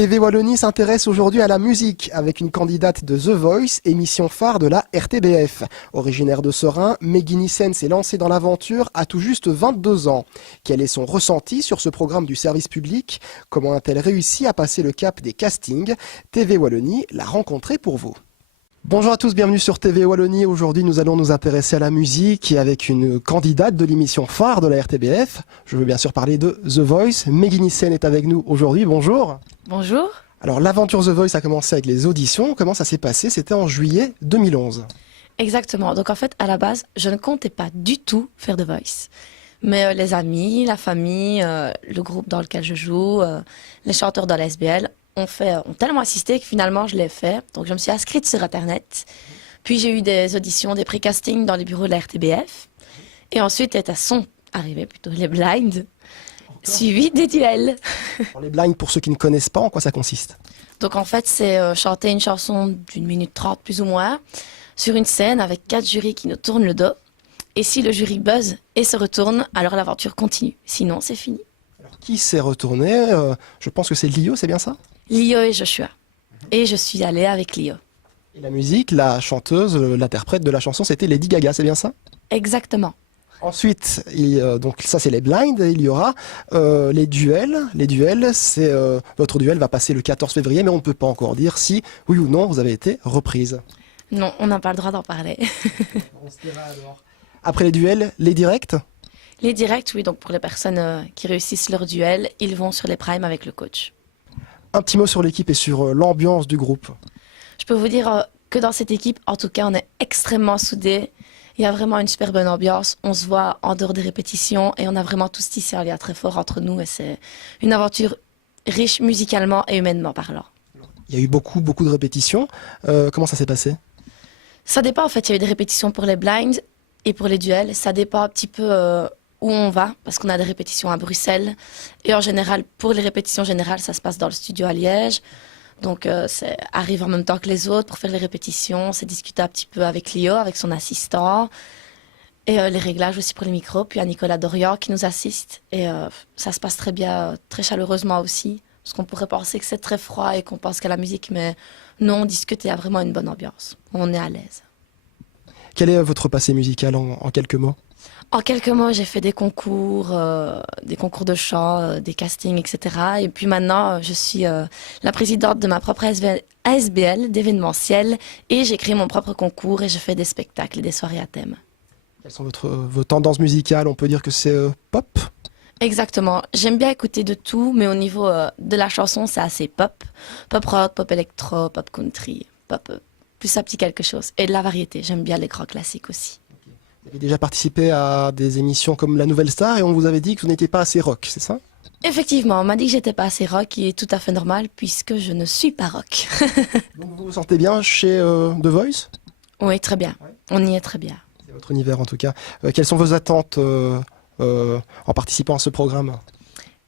TV Wallonie s'intéresse aujourd'hui à la musique avec une candidate de The Voice, émission phare de la RTBF. Originaire de Serein, Meggy Nissen s'est lancée dans l'aventure à tout juste 22 ans. Quel est son ressenti sur ce programme du service public? Comment a-t-elle réussi à passer le cap des castings? TV Wallonie l'a rencontrée pour vous. Bonjour à tous, bienvenue sur TV Wallonie. Aujourd'hui, nous allons nous intéresser à la musique et avec une candidate de l'émission phare de la RTBF. Je veux bien sûr parler de The Voice. Meggy Nissen est avec nous aujourd'hui. Bonjour. Bonjour. Alors, l'aventure The Voice a commencé avec les auditions. Comment ça s'est passé? C'était en juillet 2011. Exactement. Donc en fait, à la base, je ne comptais pas du tout faire The Voice. Mais les amis, la famille, le groupe dans lequel je joue, les chanteurs de la SBL ont tellement assisté que finalement je l'ai fait. Donc je me suis inscrite sur Internet. Puis j'ai eu des auditions, des pré-castings dans les bureaux de la RTBF. Et ensuite sont arrivés plutôt les blinds, suivis des duels. Alors, les blinds, pour ceux qui ne connaissent pas, en quoi ça consiste? Donc en fait, c'est chanter une chanson d'1 minute 30 plus ou moins sur une scène avec 4 jurys qui nous tournent le dos. Et si le jury buzz et se retourne, alors l'aventure continue. Sinon, c'est fini. Alors, qui s'est retourné? Je pense que c'est Lio, c'est bien ça? Lio et Joshua. Et je suis allée avec Lio. Et la musique, la chanteuse, l'interprète de la chanson, c'était Lady Gaga, c'est bien ça? Exactement. Ensuite, donc ça c'est les blinds, il y aura les duels. Les duels, votre duel va passer le 14 février, mais on ne peut pas encore dire si, oui ou non, vous avez été reprise. Non, on n'a pas le droit d'en parler. On se dira alors. Après les duels, les directs? Les directs, oui, donc pour les personnes qui réussissent leur duel, ils vont sur les primes avec le coach. Un petit mot sur l'équipe et sur l'ambiance du groupe. Je peux vous dire que dans cette équipe, en tout cas, on est extrêmement soudés. Il y a vraiment une super bonne ambiance. On se voit en dehors des répétitions et on a vraiment tous tissé un lien très fort entre nous. Et c'est une aventure riche musicalement et humainement parlant. Il y a eu beaucoup de répétitions. Comment ça s'est passé? Ça dépend en fait. Il y a eu des répétitions pour les blinds et pour les duels. Ça dépend un petit peu où on va parce qu'on a des répétitions à Bruxelles. Et en général, pour les répétitions générales, ça se passe dans le studio à Liège. Donc, c'est arrive en même temps que les autres pour faire les répétitions. C'est discuter un petit peu avec Lio, avec son assistant. Et les réglages aussi pour les micros. Puis il y a Nicolas Dorian qui nous assiste. Et ça se passe très bien, très chaleureusement aussi. Parce qu'on pourrait penser que c'est très froid et qu'on pense qu'à la musique. Mais non, on discute et il y a vraiment une bonne ambiance. On est à l'aise. Quel est votre passé musical en quelques mots? En quelques mots, j'ai fait des concours de chant, des castings, etc. Et puis maintenant, je suis la présidente de ma propre ASBL d'événementiel et j'ai créé mon propre concours et je fais des spectacles et des soirées à thème. Quelles sont vos tendances musicales? On peut dire que c'est pop? Exactement. J'aime bien écouter de tout, mais au niveau de la chanson, c'est assez pop. Pop rock, pop électro, pop country, pop plus un petit quelque chose. Et de la variété. J'aime bien les grands classiques aussi. Vous avez déjà participé à des émissions comme La Nouvelle Star et on vous avait dit que vous n'étiez pas assez rock, c'est ça? Effectivement, on m'a dit que j'étais pas assez rock, qui est tout à fait normal puisque je ne suis pas rock. Donc vous vous sentez bien chez The Voice? Oui, très bien. Ouais. On y est très bien. C'est votre univers en tout cas. Quelles sont vos attentes en participant à ce programme?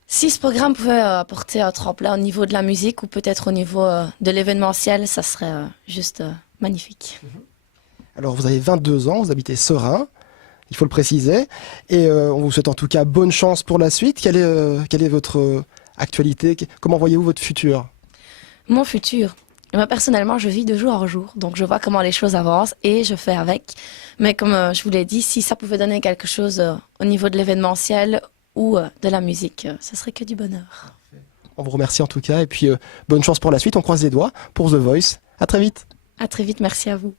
Si ce programme pouvait apporter un tremplin au niveau de la musique ou peut-être au niveau de l'événementiel, ça serait juste magnifique. Alors vous avez 22 ans, vous habitez Serein, il faut le préciser, et on vous souhaite en tout cas bonne chance pour la suite. Quelle est votre actualité? Comment voyez-vous votre futur? Mon futur? Moi, personnellement, je vis de jour en jour, donc je vois comment les choses avancent et je fais avec. Mais comme je vous l'ai dit, si ça pouvait donner quelque chose au niveau de l'événementiel ou de la musique, ce serait que du bonheur. On vous remercie en tout cas, et puis bonne chance pour la suite, on croise les doigts pour The Voice. À très vite. À très vite, merci à vous.